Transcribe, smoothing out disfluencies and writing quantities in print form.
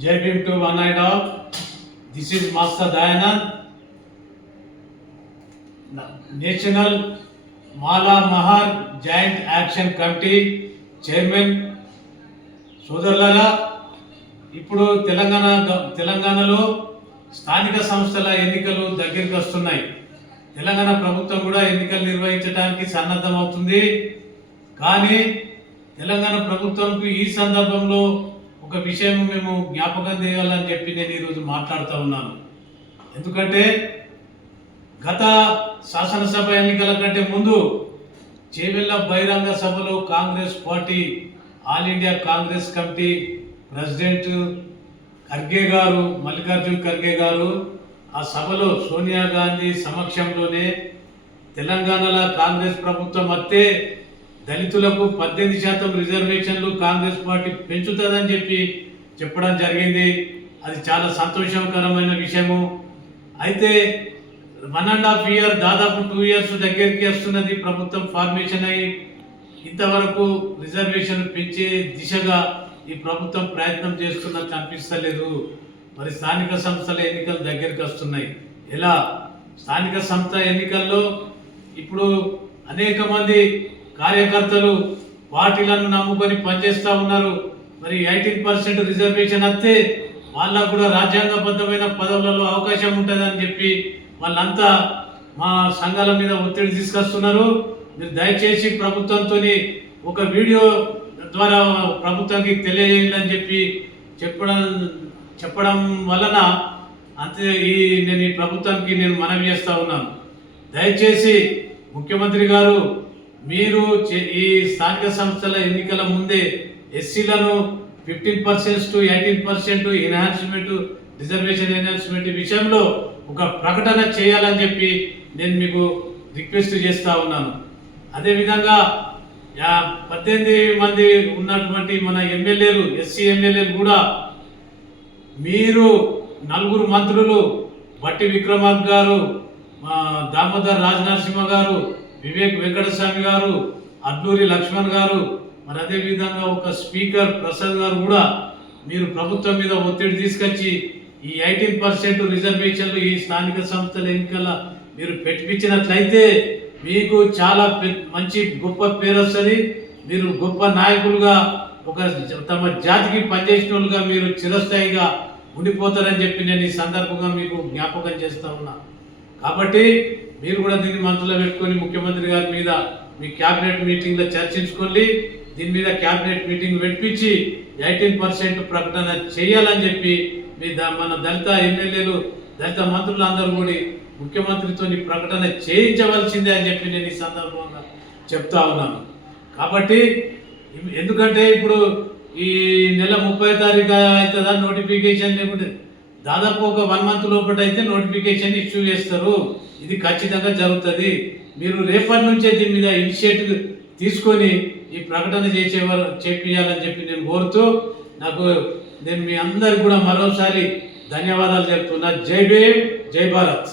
Jai Bhim to one and all. This is Master Dayanand, National Mala Mahar Giant Action Committee Chairman. సోదరులారా, ఇప్పుడు తెలంగాణలో స్థానిక సంస్థల ఎన్నికలు దగ్గరికి వస్తున్నాయి. తెలంగాణ ప్రభుత్వం కూడా ఎన్నికలు నిర్వహించడానికి సన్నద్ధమవుతుంది. కానీ తెలంగాణ ప్రభుత్వంకు ఈ సందర్భంలో ఒక విషయం మేము జ్ఞాపకం చేయాలని చెప్పి నేను ఈరోజు మాట్లాడుతూ ఉన్నాను. ఎందుకంటే గత శాసనసభ ఎన్నికల కంటే ముందు చేవెళ్ళ బహిరంగ సభలో Congress party all India Congress committee president Kharge గారు, మల్లికార్జున్ ఖర్గే గారు ఆ సభలో సోనియా గాంధీ సమక్షంలోనే తెలంగాణలో కాంగ్రెస్ ప్రభుత్వం వస్తే దళితులకు 18% రిజర్వేషన్లు కాంగ్రెస్ పార్టీ పెంచుతుందని చెప్పడం జరిగింది. అది చాలా సంతోషకరమైన విషయము. అయితే 1.5 year దాదాపు 2 years దగ్గరికి వస్తున్నది ప్రభుత్వం ఫార్మేషన్ అయ్యి. ఇంతవరకు రిజర్వేషన్ పెంచే దిశగా ఈ ప్రభుత్వం ప్రయత్నం చేస్తున్నట్టు అనిపిస్తలేదు. మరి స్థానిక సంస్థల ఎన్నికలు దగ్గరికి వస్తున్నాయి. ఎలా స్థానిక సంస్థ ఎన్నికల్లో ఇప్పుడు అనేక మంది కార్యకర్తలు పార్టీలను నమ్ముకొని పనిచేస్తూ ఉన్నారు. మరి 18% రిజర్వేషన్ వస్తే వాళ్ళకు కూడా రాజ్యాంగబద్ధమైన పదవులలో అవకాశం ఉంటుందని చెప్పి వాళ్ళంతా మా సంఘాల మీద ఒత్తిడి తీసుకొస్తున్నారు. మీరు దయచేసి ప్రభుత్వంతో ఒక వీడియో ద్వారా ప్రభుత్వానికి తెలియజేయాలని చెప్పి చెప్పడం వలన అంతే నేను ఈ ప్రభుత్వానికి నేను మనవి చేస్తూ ఉన్నాను. దయచేసి ముఖ్యమంత్రి గారు, మీరు ఈ స్థానిక సంస్థల ఎన్నికల ముందే ఎస్సీలను 15% to 18% ఎన్హాన్స్మెంట్, రిజర్వేషన్ ఎన్హాన్స్మెంట్ విషయంలో ఒక ప్రకటన చేయాలని చెప్పి నేను మీకు రిక్వెస్ట్ చేస్తూ ఉన్నాను. అదేవిధంగా 18 మంది ఉన్నటువంటి మన ఎమ్మెల్యేలు, ఎస్సీ ఎమ్మెల్యేలు కూడా మీరు 4 మంత్రులు బట్టి విక్రమార్క గారు, దామోదర్ రాజనరసింహ గారు, వివేక్ వెంకటస్వామి గారు, అడ్లూరి లక్ష్మణ్ గారు, మరి అదేవిధంగా ఒక స్పీకర్ ప్రసాద్ గారు కూడా మీరు ప్రభుత్వం మీద ఒత్తిడి తీసుకొచ్చి ఈ 18% రిజర్వేషన్లు ఈ స్థానిక సంస్థల ఎన్నికల మీరు పెట్టించినట్లయితే మీకు చాలా మంచి గొప్ప పేరు వస్తుంది. మీరు గొప్ప నాయకులుగా ఒక తమ జాతికి పనిచేసిన వాళ్ళుగా మీరు చిరస్థాయిగా ఉండిపోతారని చెప్పి నేను ఈ సందర్భంగా మీకు జ్ఞాపకం చేస్తూ ఉన్నా. కాబట్టి మీరు కూడా దీన్ని మనసులో పెట్టుకొని ముఖ్యమంత్రి గారి మీద మీ క్యాబినెట్ మీటింగ్లో చర్చించుకోండి. దీని మీద క్యాబినెట్ మీటింగ్ పెట్టించి 18% ప్రకటన చేయాలని చెప్పి మన దళిత ఎమ్మెల్యేలు, దళిత మంత్రులు అందరూ కూడా ముఖ్యమంత్రితో ప్రకటన చేయించవలసిందే అని చెప్పి నేను ఈ సందర్భంగా చెప్తా ఉన్నాను. కాబట్టి ఎందుకంటే ఇప్పుడు ఈ నెల 30వ తారీఖు అవుతుందా నోటిఫికేషన్, లేకుంటే దాదాపు ఒక 1 month లోపల అయితే నోటిఫికేషన్ ఇష్యూ చేస్తారు. ఇది ఖచ్చితంగా జరుగుతుంది. మీరు రేపటి నుంచే దీని మీద ఇనిషియేటివ్ తీసుకొని ఈ ప్రకటన చేపియాలని చెప్పి నేను కోరుతూ నేను మీ అందరికి కూడా మరోసారి ధన్యవాదాలు చెప్తున్నా. జై భీమ్, జై భారత్.